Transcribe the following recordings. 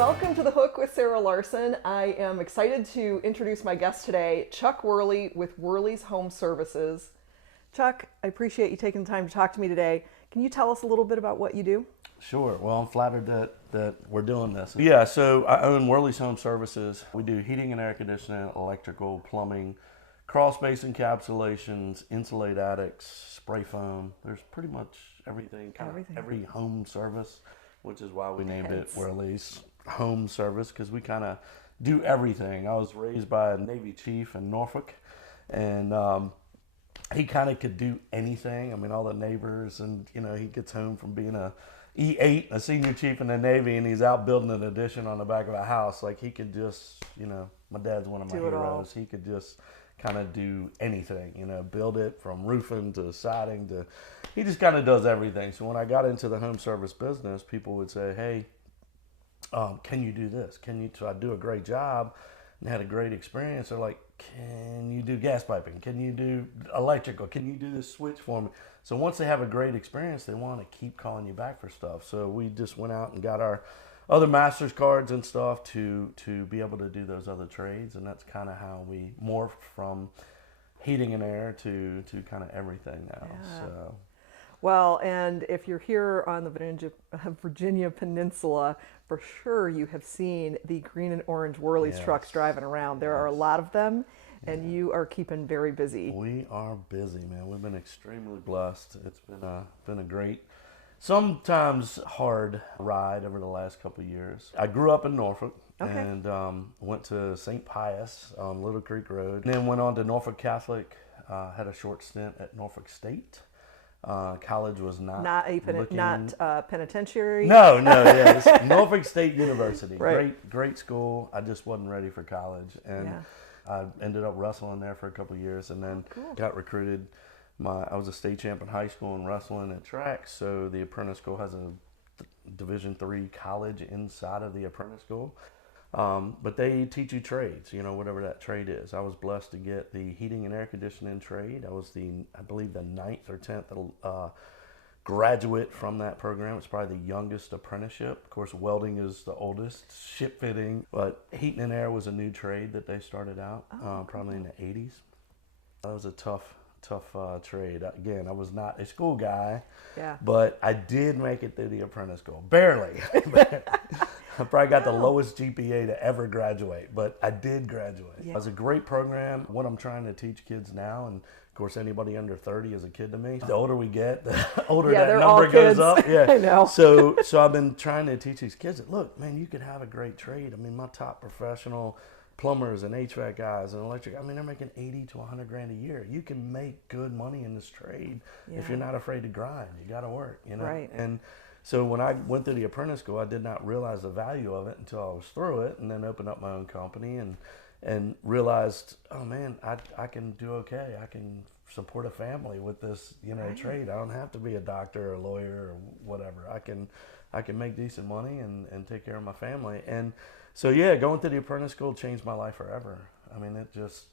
Welcome to The Hook with Sarah Larsen. I am excited to introduce my guest today, Chuck Worley with Worley's Home Services. Chuck, I appreciate you taking the time to talk to me today. Can you tell us a little bit about what you do? Sure. Well, I'm flattered that we're doing this. Yeah, so I own Worley's Home Services. We do heating and air conditioning, electrical, plumbing, crawl space encapsulations, insulate attics, spray foam. There's pretty much everything. Every home service, which is why we named it Worley's Home Service, because we kind of do everything. I was raised by a Navy chief in Norfolk, and he kind of could do anything. I mean, all the neighbors, and he gets home from being a E8, a senior chief in the Navy, and he's out building an addition on the back of a house. Like, he could just, my dad's one of my heroes. He could just kind of do anything, build it from roofing to siding to, he just kind of does everything. So when I got into the home service business, people would say, hey, can you do this? So I do a great job and had a great experience. They're like, can you do gas piping? Can you do electrical? Can you do this switch for me? So once they have a great experience, they want to keep calling you back for stuff. So we just went out and got our other master's cards and stuff to be able to do those other trades. And that's kind of how we morphed from heating and air to kind of everything now. Yeah. So. Well, and if you're here on the Virginia Peninsula, for sure you have seen the green and orange Worley's trucks driving around. There are a lot of them, and you are keeping very busy. We are busy, man. We've been extremely blessed. It's been a great, sometimes hard ride over the last couple of years. I grew up in Norfolk. Okay. And went to St. Pius on Little Creek Road, and then went on to Norfolk Catholic. Had a short stint at Norfolk State. College was not penitentiary. No, yeah, Norfolk State University. Right. Great school. I just wasn't ready for college, and I ended up wrestling there for a couple of years, and then got recruited. I was a state champ in high school in wrestling and track, so the apprentice school has a Division III college inside of the apprentice school. But they teach you trades, whatever that trade is. I was blessed to get the heating and air conditioning trade. I was I believe the 9th or 10th graduate from that program. It's probably the youngest apprenticeship. Of course, welding is the oldest, ship fitting, but heating and air was a new trade that they started out, probably in the 80s. That was a tough trade. Again, I was not a school guy, but I did make it through the apprentice school. Barely. I probably got the lowest GPA to ever graduate, but I did graduate. Yeah. It was a great program. What I'm trying to teach kids now, and of course anybody under 30 is a kid to me. The older we get, the older that number goes up. Yeah, I know. So I've been trying to teach these kids that, look, man, you could have a great trade. I mean, my top professional plumbers and HVAC guys and electric, I mean, they're making 80 to 100 grand a year. You can make good money in this trade if you're not afraid to grind. You got to work, Right. And so when I went through the apprentice school, I did not realize the value of it until I was through it, and then opened up my own company and realized, oh man, I can do okay. I can support a family with this, trade. I don't have to be a doctor or a lawyer or whatever. I can make decent money and take care of my family. And so going through the apprentice school changed my life forever. I mean, it just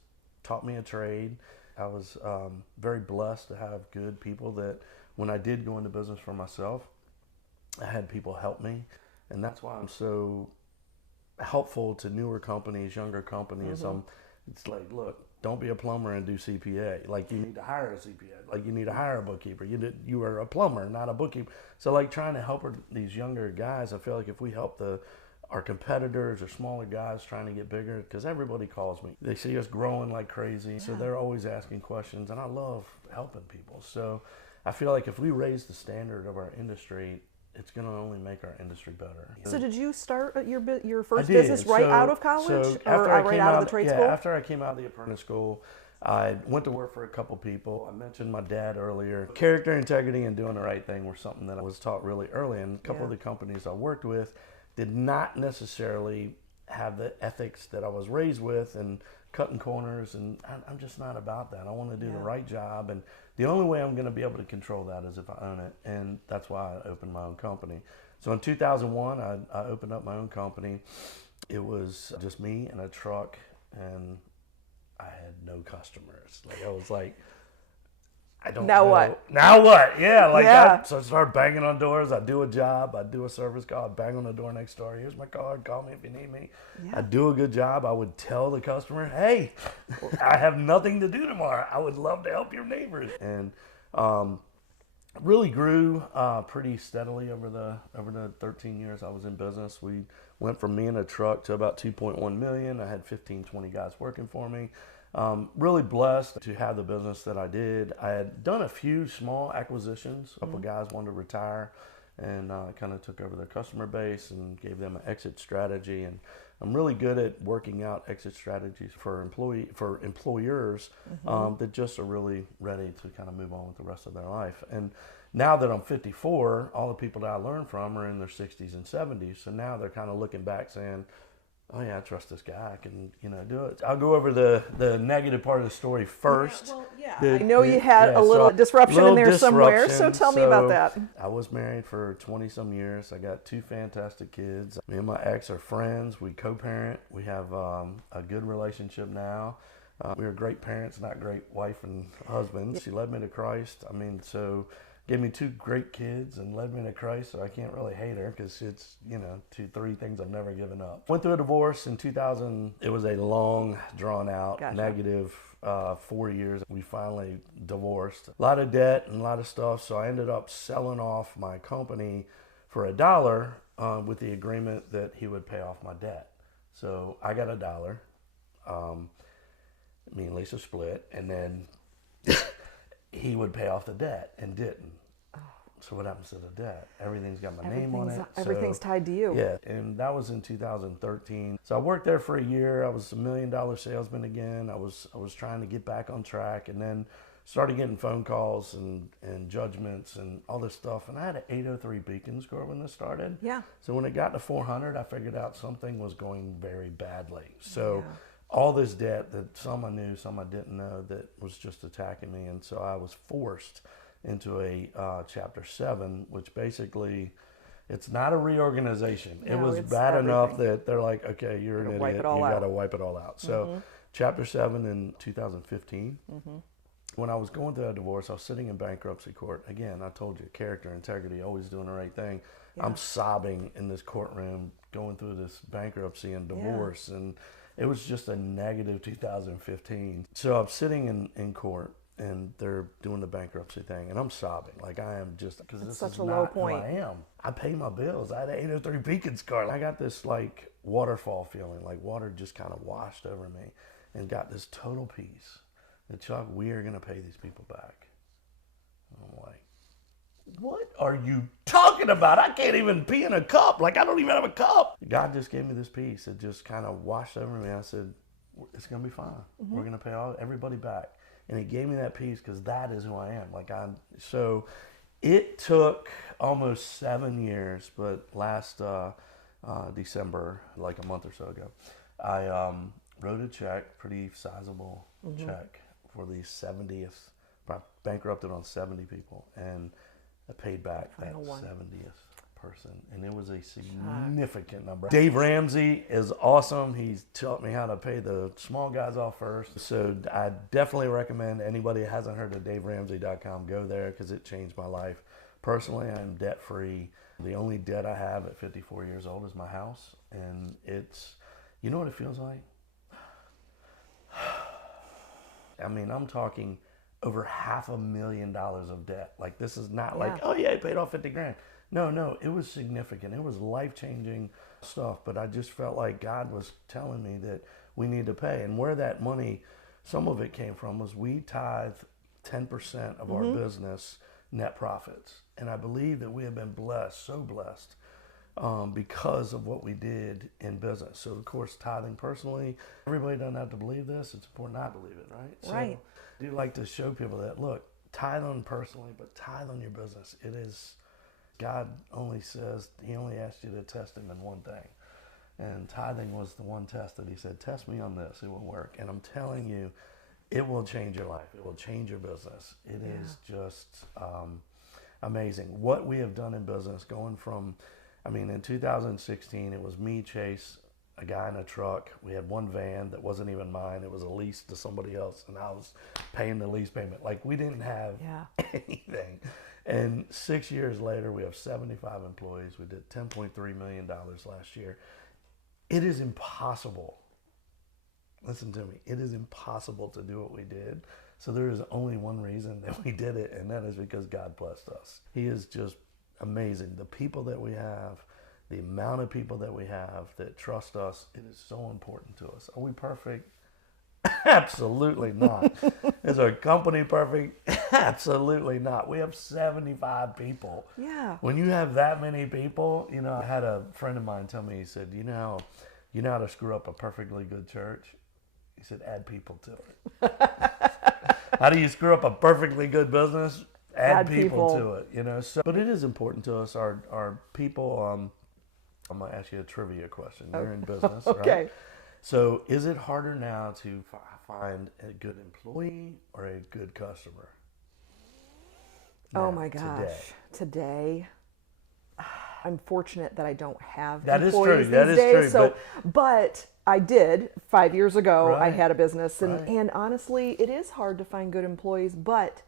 taught me a trade. I was very blessed to have good people that when I did go into business for myself, I had people help me, and that's why I'm so helpful to newer companies, younger companies. It's like, look, don't be a plumber and do CPA. Like, you need to hire a CPA. Like, you need to hire a bookkeeper. You are a plumber, not a bookkeeper. So, like, trying to help these younger guys, I feel like if we help our competitors or smaller guys trying to get bigger, because everybody calls me. They see us growing like crazy, so they're always asking questions, and I love helping people. So I feel like if we raise the standard of our industry, it's going to only make our industry better. So did you start your first business out of college, or right out of the trade school? After I came out of the apprentice school, I went to work for a couple people. I mentioned my dad earlier. Character, integrity, and doing the right thing were something that I was taught really early. And a couple of the companies I worked with did not necessarily have the ethics that I was raised with, and cutting corners, and I'm just not about that. I want to do the right job, and the only way I'm going to be able to control that is if I own it, and that's why I opened my own company. So in 2001, I opened up my own company. It was just me and a truck, and I had no customers. Like, I was like, I don't Now know. what? Now what? Yeah, like Yeah. so I start banging on doors. I do a job. I do a service call. I bang on the door next door. Here's my card. Call me if you need me. Yeah. I do a good job. I would tell the customer, hey, I have nothing to do tomorrow. I would love to help your neighbors. And really grew pretty steadily over the 13 years I was in business. We went from me in a truck to about 2.1 million. I had 15, 20 guys working for me. Really blessed to have the business that I did. I had done a few small acquisitions. A couple guys wanted to retire, and kind of took over their customer base and gave them an exit strategy. And I'm really good at working out exit strategies for employers that just are really ready to kind of move on with the rest of their life. And now that I'm 54, all the people that I learned from are in their 60s and 70s. So now they're kind of looking back saying, oh yeah, I trust this guy. I can, do it. I'll go over the negative part of the story first. I know you had a little disruption in there somewhere, so tell me about that. I was married for 20 some years. I got 2 fantastic kids. Me and my ex are friends. We co-parent. We have a good relationship now. We are great parents, not great wife and husband. She led me to Christ. Gave me 2 great kids and led me to Christ, so I can't really hate her because it's, 3 things I've never given up. Went through a divorce in 2000. It was a long, drawn out, negative 4 years. We finally divorced. A lot of debt and a lot of stuff, so I ended up selling off my company for $1 with the agreement that he would pay off my debt. So I got $1. Me and Lisa split, and then he would pay off the debt and didn't. So what happens to the debt? Everything's got my name on it. Everything's tied to you. Yeah, and that was in 2013. So I worked there for a year. I was $1 million salesman again. I was trying to get back on track, and then started getting phone calls and judgments and all this stuff. And I had an 803 beacon score when this started. Yeah. So when it got to 400, I figured out something was going very badly. So all this debt that some I knew, some I didn't know, that was just attacking me. And so I was forced into a Chapter 7, which basically, it's not a reorganization. No, it was it's bad everything. enough that they're like, okay, you're an idiot. You got to wipe it all out. So Chapter 7 in 2015. When I was going through that divorce, I was sitting in bankruptcy court. Again, I told you, character, integrity, always doing the right thing. Yeah. I'm sobbing in this courtroom going through this bankruptcy and divorce. And it was just a negative 2015. So I'm sitting in court, and they're doing the bankruptcy thing, and I'm sobbing. Like, I am just, because this is not who I am. I pay my bills. I had an 803 beacon scar. I got this, like, waterfall feeling, like water just kind of washed over me, and got this total peace that, Chuck, we are going to pay these people back. And I'm like, what are you talking about? I can't even pee in a cup. Like, I don't even have a cup. God just gave me this peace. It just kind of washed over me. I said, it's going to be fine. We're going to pay everybody back. And he gave me that peace because that is who I am. So it took almost 7 years, but last December, like a month or so ago, I wrote a check, pretty sizable check for the 70th, bankrupted on 70 people, and I paid back that 70th person, and it was a significant number. Dave Ramsey is awesome. He's taught me how to pay the small guys off first. So I definitely recommend anybody that hasn't heard of DaveRamsey.com, go there, because it changed my life. Personally, I'm debt free. The only debt I have at 54 years old is my house, and it's, you know what it feels like? I mean, I'm talking over $500,000 of debt. Like, this is not like, oh yeah, I paid off 50 grand. No, it was significant. It was life-changing stuff, but I just felt like God was telling me that we need to pay. And where that money, some of it came from, was we tithe 10% of our business net profits. And I believe that we have been blessed, so blessed, because of what we did in business. So, of course, tithing personally, everybody doesn't have to believe this. It's important I believe it, right? Right. So I do like to show people that, look, tithe on personally, but tithe on your business. It is... God only says, he only asked you to test him in one thing. And tithing was the one test that he said, test me on this, it will work. And I'm telling you, it will change your life. It will change your business. It is just amazing. What we have done in business, going from, in 2016, it was me, Chase, a guy in a truck. We had one van that wasn't even mine. It was a lease to somebody else, and I was paying the lease payment. Like, we didn't have anything. And 6 years later, we have 75 employees. We did $10.3 million last year. It is impossible. Listen to me. It is impossible to do what we did. So there is only one reason that we did it, and that is because God blessed us. He is just amazing. The people that we have, the amount of people that we have that trust us, it is so important to us. Are we perfect? Absolutely not. Is our company perfect? Absolutely not. We have 75 people. Yeah. When you have that many people, you know, I had a friend of mine tell me, he said, you know how to screw up a perfectly good church? He said, add people to it. How do you screw up a perfectly good business? Add people to it, you know. So, but it is important to us. Our people, I'm going to ask you a trivia question. You're in business, okay. Right? So is it harder now to find a good employee or a good customer? Oh my gosh. Today, I'm fortunate that I don't have that employees is true. these That days. is true. But I did 5 years ago. Right. I had a business, and, Right. and honestly, it is hard to find good employees. But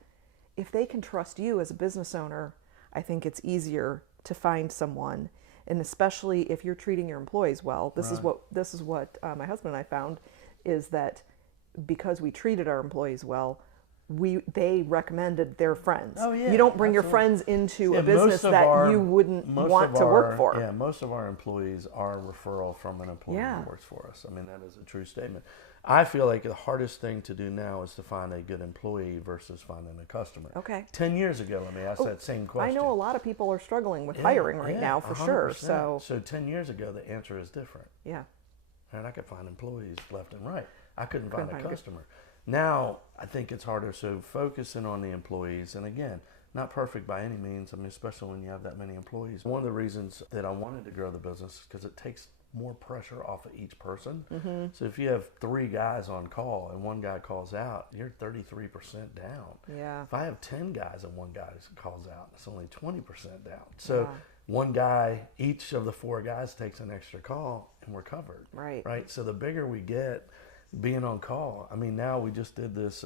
if they can trust you as a business owner, I think it's easier to find someone. And especially if you're treating your employees well, this is what my husband and I found, is that because we treated our employees well, they recommended their friends. Oh, yeah, you don't bring absolutely. your friends into a business that you wouldn't want to work for. Yeah, most of our employees are a referral from an employee who works for us. I mean, that is a true statement. I feel like the hardest thing to do now is to find a good employee versus finding a customer. Okay. 10 years ago, let me ask that same question. I know a lot of people are struggling with hiring right now, for 100%. sure. So 10 years ago, the answer is different. Yeah. And I could find employees left and right. I couldn't find a customer. Now, I think it's harder. So focusing on the employees, and again, not perfect by any means. I mean, especially when you have that many employees. One of the reasons that I wanted to grow the business is because it takes more pressure off of each person. Mm-hmm. So if you have 3 guys on call and one guy calls out, you're 33% down. Yeah. If I have 10 guys and one guy calls out, it's only 20% down. So one guy, each of the 4 guys takes an extra call and we're covered. Right. Right. So the bigger we get being on call, I mean, now we just did this,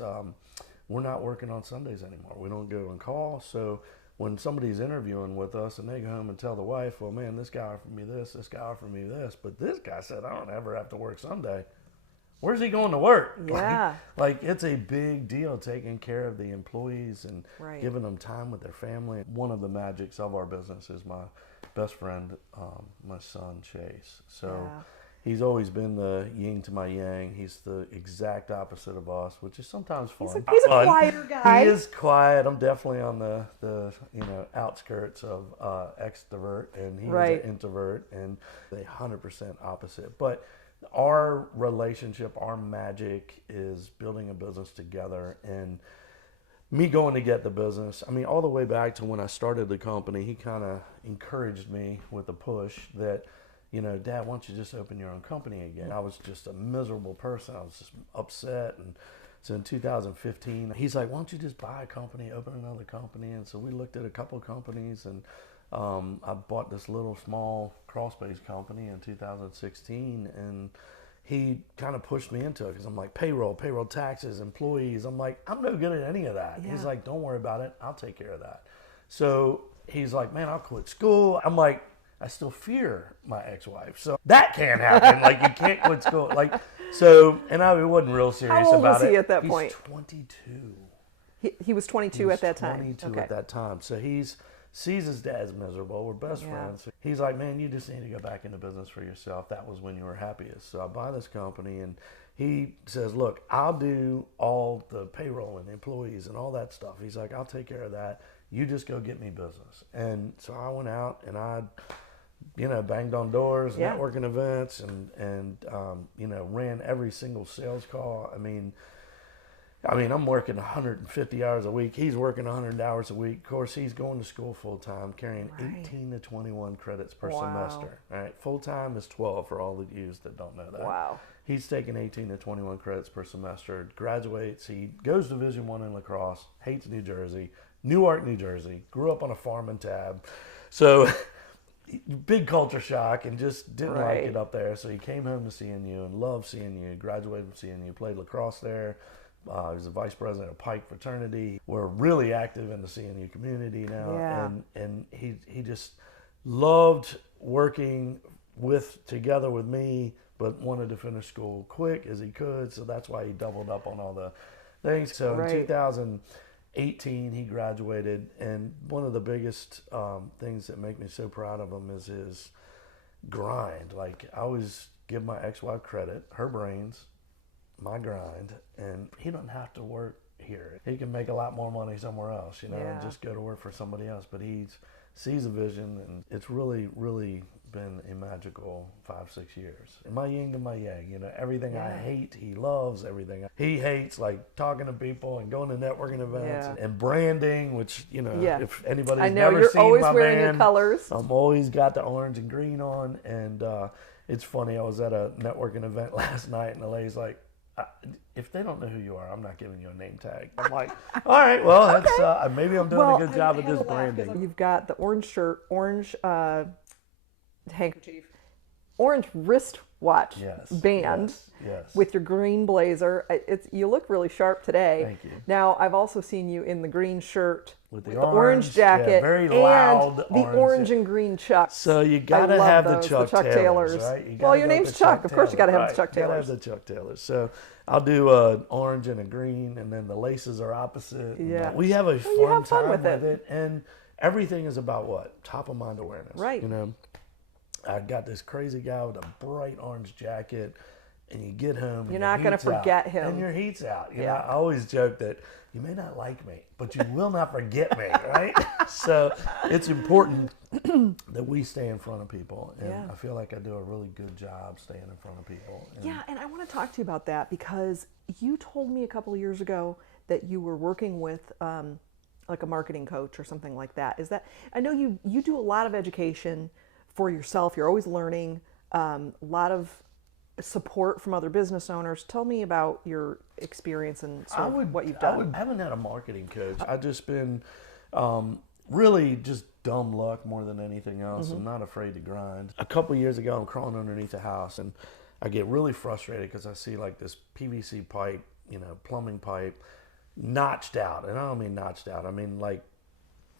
we're not working on Sundays anymore. We don't go on call. So when somebody's interviewing with us and they go home and tell the wife, well, man, this guy offered me this guy offered me this, but this guy said I don't ever have to work Sunday. Where's he going to work? Yeah. Like it's a big deal taking care of the employees and giving them time with their family. One of the magics of our business is my best friend, my son, Chase. So he's always been the yin to my yang. He's the exact opposite of us, which is sometimes fun. He's a quieter guy. He is quiet. I'm definitely on the outskirts of extrovert, and he's an introvert, and they 100% opposite. But our relationship, our magic is building a business together, and me going to get the business. I mean, all the way back to when I started the company, he kind of encouraged me with a push that, you know, Dad, why don't you just open your own company again? I was just a miserable person. I was just upset. And so in 2015, he's like, why don't you just buy a company, open another company? And so we looked at a couple of companies, and I bought this little small crawl-space company in 2016, and he kind of pushed me into it because I'm like, payroll taxes, employees. I'm like, I'm no good at any of that. Yeah. He's like, don't worry about it. I'll take care of that. So he's like, man, I'll quit school. I'm like, I still fear my ex-wife. So that can't happen. Like, you can't quit school. Like, so, and I wasn't real serious about it. How old was he at that point? He's 22. He was 22 at that time. 22 at that time. So sees his dad's miserable. We're best friends. So he's like, man, you just need to go back into business for yourself. That was when you were happiest. So I buy this company, and he says, look, I'll do all the payroll and employees and all that stuff. He's like, I'll take care of that. You just go get me business. And so I went out and I, banged on doors, networking events, and ran every single sales call. I mean, I'm working 150 hours a week. He's working 100 hours a week. Of course, he's going to school full time, carrying 18 to 21 credits per semester. Right, full time is 12 for all of you that don't know that. Wow. He's taking 18 to 21 credits per semester. Graduates. He goes to Division I in lacrosse. Hates New Jersey. Newark, New Jersey. Grew up on a farm in Tab. So big culture shock and just didn't like Right. it up there. So he came home to CNU and loved CNU, graduated from CNU, played lacrosse there. He was the vice president of Pike fraternity. We're really active in the CNU community now. Yeah. And he just loved working together with me, but wanted to finish school quick as he could. So that's why he doubled up on all the things. So Right. in 2018, he graduated. And one of the biggest things that make me so proud of him is his grind. Like, I always give my ex-wife credit, her brains, my grind, and he doesn't have to work here. He can make a lot more money somewhere else, and just go to work for somebody else. But he sees a vision, and it's really, really been a magical 5-6 years. And my yin and my yang, everything I hate, he loves. Everything he hates, like talking to people and going to networking events and branding, which, if anybody's never seen always my wearing van, your colors. I'm always got the orange and green on. And it's funny, I was at a networking event last night, and the lady's like, if they don't know who you are, I'm not giving you a name tag. I'm like, all right, well, that's maybe I'm doing a good job at this branding. You've got the orange shirt, orange handkerchief, orange wristwatch band with your green blazer. You look really sharp today. Thank you. Now, I've also seen you in the green shirt with the orange jacket, very loud and the orange and green Chucks. So you gotta have the Chuck Taylors, right? Well, your name's Chuck. Of course, you gotta have the Chuck Taylors. Gotta have the Chuck Taylors. So I'll do an orange and a green, and then the laces are opposite. Yeah, we have a fun time with it, and everything is about what? Top of mind awareness, right? I got this crazy guy with a bright orange jacket, and you get home, you're not going to forget him, and your heat's out. I always joke that you may not like me, but you will not forget me, right? So it's important that we stay in front of people, and I feel like I do a really good job staying in front of people. And I want to talk to you about that, because you told me a couple of years ago that you were working with like a marketing coach or something like that. Is that, I know you do a lot of education for yourself. You're always learning, a lot of support from other business owners. Tell me about your experience and what you've done. I haven't had a marketing coach. I've just been really just dumb luck more than anything else. I'm not afraid to grind. A couple years ago, I'm crawling underneath a house, and I get really frustrated because I see like this PVC pipe, plumbing pipe, notched out. And I don't mean notched out. I mean like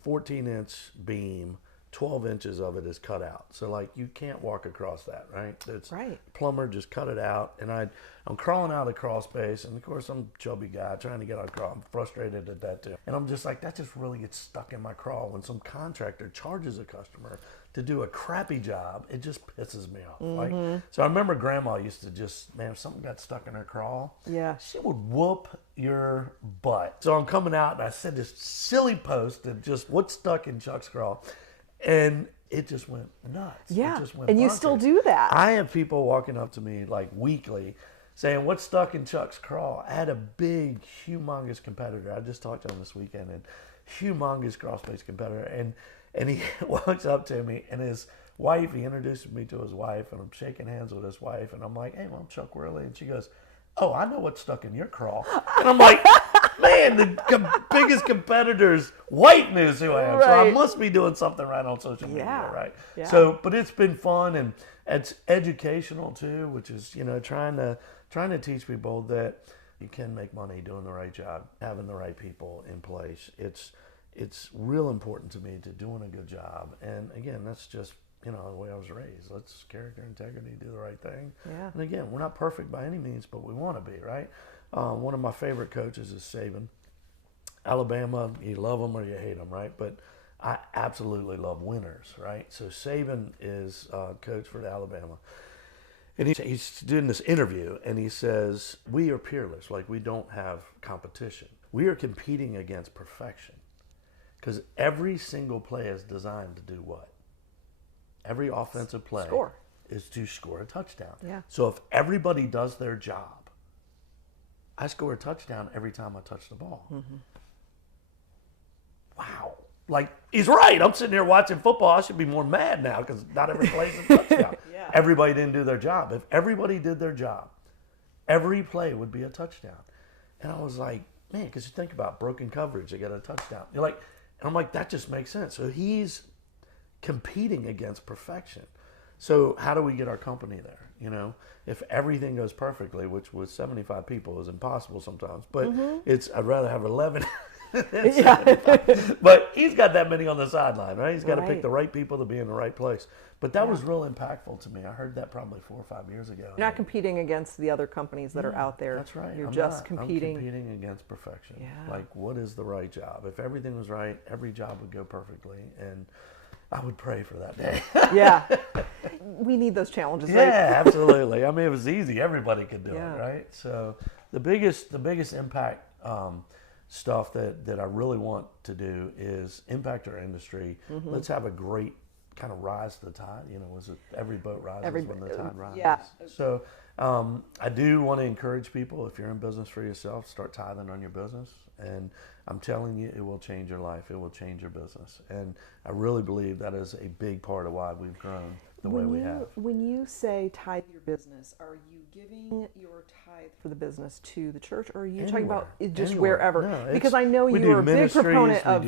14-inch beam, 12 inches of it is cut out. So like you can't walk across that, right? It's right. Plumber just cut it out, and I'm crawling out of the crawl space, and of course I'm a chubby guy trying to get out of crawl. I'm frustrated at that too. And I'm just like, that just really gets stuck in my crawl. When some contractor charges a customer to do a crappy job, it just pisses me off. Like, so I remember grandma used to just, man, if something got stuck in her crawl, she would whoop your butt. So I'm coming out, and I said this silly post of just what's stuck in Chuck's crawl. And it just went nuts. Yeah, it just went and you bonkers. still do that. I have people walking up to me like weekly saying, what's stuck in Chuck's crawl? I had a big, humongous competitor. I just talked to him this weekend, and humongous crawl space competitor. And he walks up to me, and his wife, he introduces me to his wife, and I'm shaking hands with his wife, and I'm like, hey, well, I'm Chuck Worley. And she goes, oh, I know what's stuck in your crawl. And I'm like, man, the biggest competitor's wife knows who I am. So I must be doing something right on social media, right? Yeah. So, but it's been fun, and it's educational too, which is, trying to teach people that you can make money doing the right job, having the right people in place. It's real important to me to doing a good job. And again, that's just, the way I was raised. Let's character, integrity, do the right thing. Yeah. And again, we're not perfect by any means, but we want to be, right? One of my favorite coaches is Saban. Alabama, you love them or you hate them, right? But I absolutely love winners, right? So Saban is coach for Alabama. And he's doing this interview, and he says, we are peerless, like we don't have competition. We are competing against perfection. Because every single play is designed to do what? Every offensive play is to score a touchdown. Yeah. So if everybody does their job, I score a touchdown every time I touch the ball. Mm-hmm. Wow. Like, he's right. I'm sitting here watching football. I should be more mad now because not every play is a touchdown. Everybody didn't do their job. If everybody did their job, every play would be a touchdown. And I was like, man, because you think about broken coverage, they got a touchdown. You're like, and I'm like, that just makes sense. So he's competing against perfection. So how do we get our company there? You know, if everything goes perfectly, which with 75 people is impossible sometimes, but I'd rather have 11. But he's got that many on the sideline, right? He's got to pick the right people to be in the right place. But that was real impactful to me. I heard that probably 4 or 5 years ago. You're not competing against the other companies that are out there. That's right. You're I'm competing. I'm competing against perfection. Yeah. Like, what is the right job? If everything was right, every job would go perfectly, and I would pray for that day. Yeah. We need those challenges, right? Yeah, absolutely. I mean, if it was easy, everybody could do it, right? So the biggest impact stuff that I really want to do is impact our industry. Let's have a great kind of rise to the tide. You know, was it every boat rises when the tide rises? Yeah. So I do want to encourage people, if you're in business for yourself, start tithing on your business. And I'm telling you, it will change your life. It will change your business. And I really believe that is a big part of why we've grown the way we have. When you say tithe your business, are you giving your tithe for the business to the church, or are you talking about just wherever? No, because I know you are a big proponent of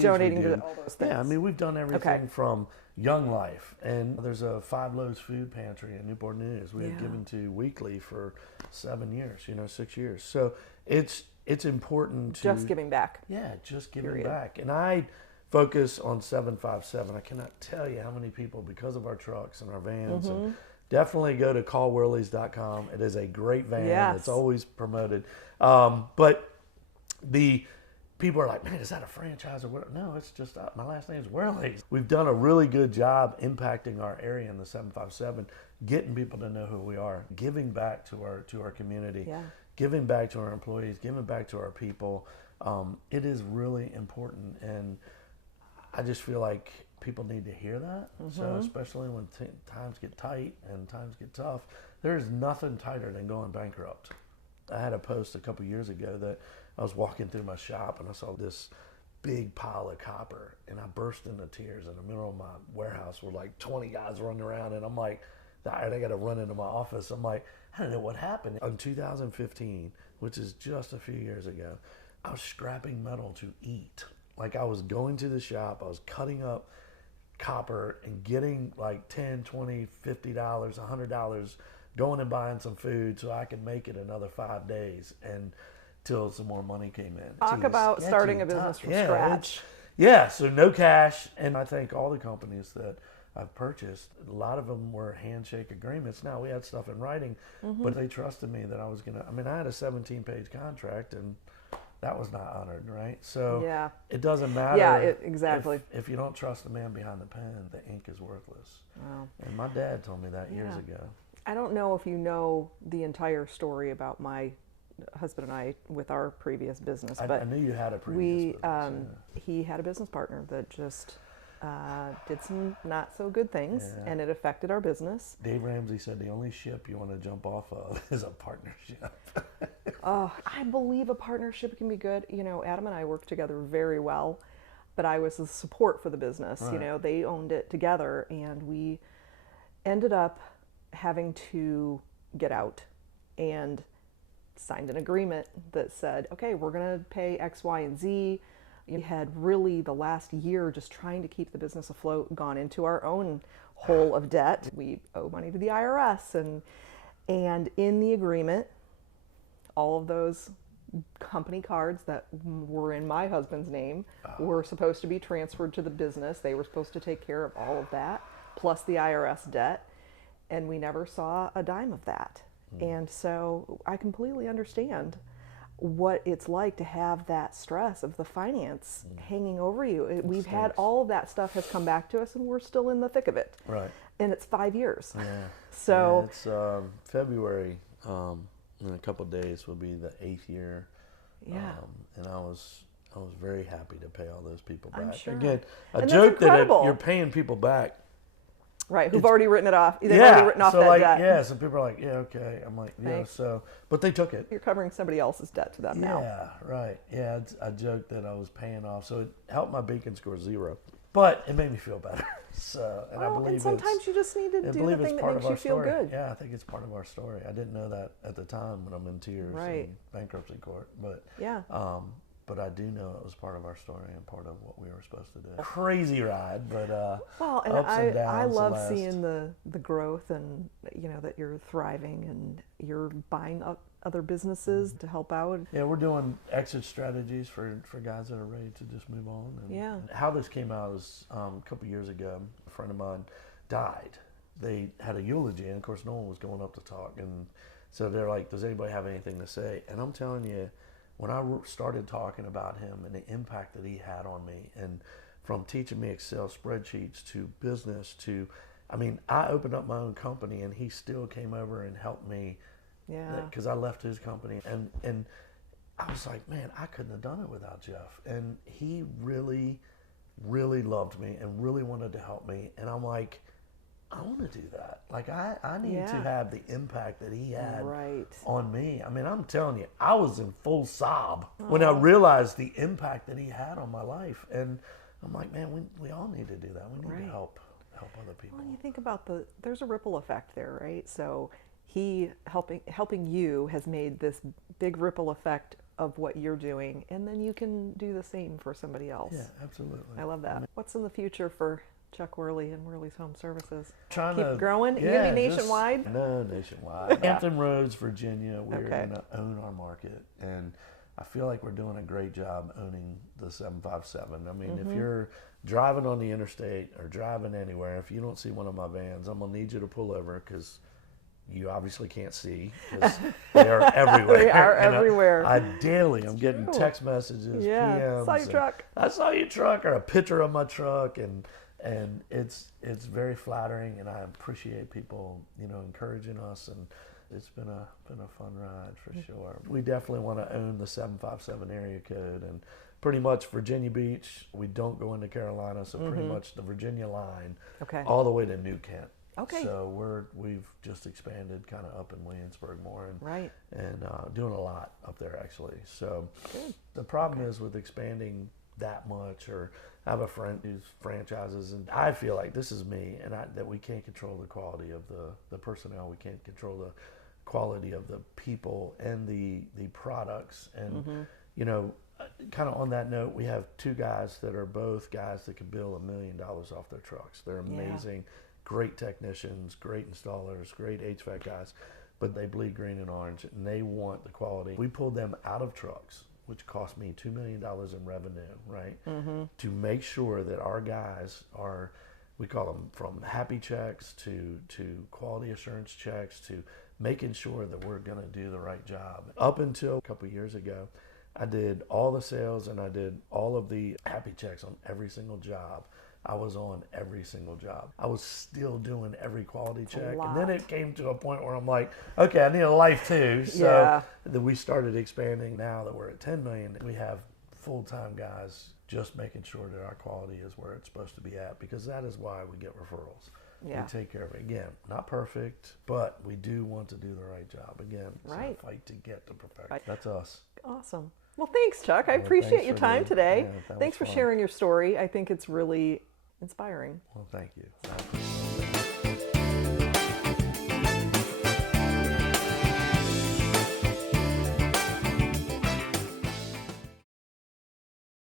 donating to all those things. Yeah, I mean, we've done everything from Young Life, and there's a 5 Loaves food pantry in Newport News we had given to weekly for 7 years, 6 years. So it's important to just giving back. Yeah, just giving back. And I focus on 757. I cannot tell you how many people, because of our trucks and our vans, and definitely go to callworleys.com. It is a great van. It's always promoted. But the people are like, man, is that a franchise or what? No, it's just my last name is Worley. We've done a really good job impacting our area in the 757, getting people to know who we are, giving back to our community, giving back to our employees, giving back to our people. It is really important, and I just feel like people need to hear that. So especially when times get tight and times get tough, there is nothing tighter than going bankrupt. I had a post a couple years ago that I was walking through my shop and I saw this big pile of copper, and I burst into tears in the middle of my warehouse with like 20 guys running around, and I'm like, I got to run into my office. I'm like, I don't know what happened. In 2015, which is just a few years ago, I was scrapping metal to eat. Like, I was going to the shop, I was cutting up copper and getting like $10, $20, $50, $100, going and buying some food so I could make it another 5 days until some more money came in. Talk about starting a business from scratch. So no cash. And I think all the companies that I've purchased, a lot of them were handshake agreements. Now, we had stuff in writing, but they trusted me that I was going to, I mean, I had a 17-page contract, and that was not honored, right? So it doesn't matter. Exactly. If you don't trust the man behind the pen, the ink is worthless. Wow. And my dad told me that years ago. I don't know if you know the entire story about my husband and I with our previous business, but I knew you had a previous business. He had a business partner that just did some not so good things, and it affected our business. Dave Ramsey said the only ship you want to jump off of is a partnership. I believe a partnership can be good. You know, Adam and I worked together very well, but I was the support for the business. Right. You know, they owned it together, and we ended up having to get out and signed an agreement that said, okay, we're going to pay X, Y, and Z. We had really the last year just trying to keep the business afloat, gone into our own hole of debt. We owe money to the IRS, and in the agreement, all of those company cards that were in my husband's name were supposed to be transferred to the business. They were supposed to take care of all of that, plus the IRS debt, and we never saw a dime of that. And so I completely understand what it's like to have that stress of the finance hanging over you. We've had all of that stuff has come back to us, and we're still in the thick of it. Right. And it's 5 years. Yeah. So it's February. In a couple of days will be the 8th year. Yeah. And I was very happy to pay all those people back. I'm sure. Again, a joke that you're paying people back. Right, who've already written it off. They've already written off that debt. Yeah, some people are like, yeah, okay. I'm like, but they took it. You're covering somebody else's debt to them now. Yeah, right. Yeah, I joked that I was paying off. So it helped my beacon score 0. But it made me feel better. And I believe sometimes you just need to do the thing that makes you feel good. Yeah, I think it's part of our story. I didn't know that at the time when I'm in tears in bankruptcy court. But but I do know it was part of our story and part of what we were supposed to do. Crazy ride, but well, and ups and downs. I love seeing the growth, and that you're thriving and you're buying up other businesses to help out. Yeah, we're doing exit strategies for guys that are ready to just move on. And how this came out is a couple years ago, a friend of mine died. They had a eulogy, and of course no one was going up to talk, and so they're like, does anybody have anything to say? And I'm telling you, when I started talking about him and the impact that he had on me, and from teaching me Excel spreadsheets to business to, I mean, I opened up my own company and he still came over and helped me. Yeah. Because I left his company, and I was like, man, I couldn't have done it without Jeff. And he really, really loved me and really wanted to help me. And I'm like, I want to do that. Like, I need to have the impact that he had on me. I mean, I'm telling you, I was in full sob when I realized the impact that he had on my life. And I'm like, man, we all need to do that. We need to help other people. Well, and you think about there's a ripple effect there, right? So he helping you has made this big ripple effect of what you're doing, and then you can do the same for somebody else. Yeah, absolutely. I love that. What's in the future for Chuck Worley and Worley's Home Services? Trying Keep to growing? You gonna be nationwide? No, nationwide. Hampton Roads, Virginia, we're going to own our market, and I feel like we're doing a great job owning the 757. I mean, if you're driving on the interstate or driving anywhere, if you don't see one of my vans, I'm going to need you to pull over, because you obviously can't see, because they are everywhere. They are everywhere. I'm getting text messages, PMs. Saw your truck. I saw your truck, or a picture of my truck, and it's very flattering, and I appreciate people, encouraging us, and it's been a fun ride for sure. We definitely want to own the 757 area code, and pretty much Virginia Beach. We don't go into Carolina, so pretty much the Virginia line, all the way to New Kent. Okay. So we've just expanded kind of up in Williamsburg more, and doing a lot up there actually. So the problem is with expanding that much, or I have a friend who's franchises, and I feel like this is me, and that we can't control the quality of the personnel. We can't control the quality of the people and the products. And kind of on that note, we have two guys that are both guys that could bill $1 million off their trucks. They're amazing. Great technicians, great installers, great HVAC guys, but they bleed green and orange, and they want the quality. We pulled them out of trucks, which cost me $2 million in revenue, right? To make sure that our guys are, we call them from happy checks to quality assurance checks, to making sure that we're going to do the right job. Up until a couple of years ago, I did all the sales and I did all of the happy checks on every single job. I was on every single job. I was still doing every quality check. And then it came to a point where I'm like, okay, I need a life too. So then we started expanding. Now that we're at 10 million, we have full-time guys just making sure that our quality is where it's supposed to be at, because that is why we get referrals. We take care of it. Again, not perfect, but we do want to do the right job. Again, it's a fight to get to perfection. That's us. Awesome. Well, thanks, Chuck. I appreciate your time today. Thanks for sharing your story. I think it's really inspiring. Well, thank you.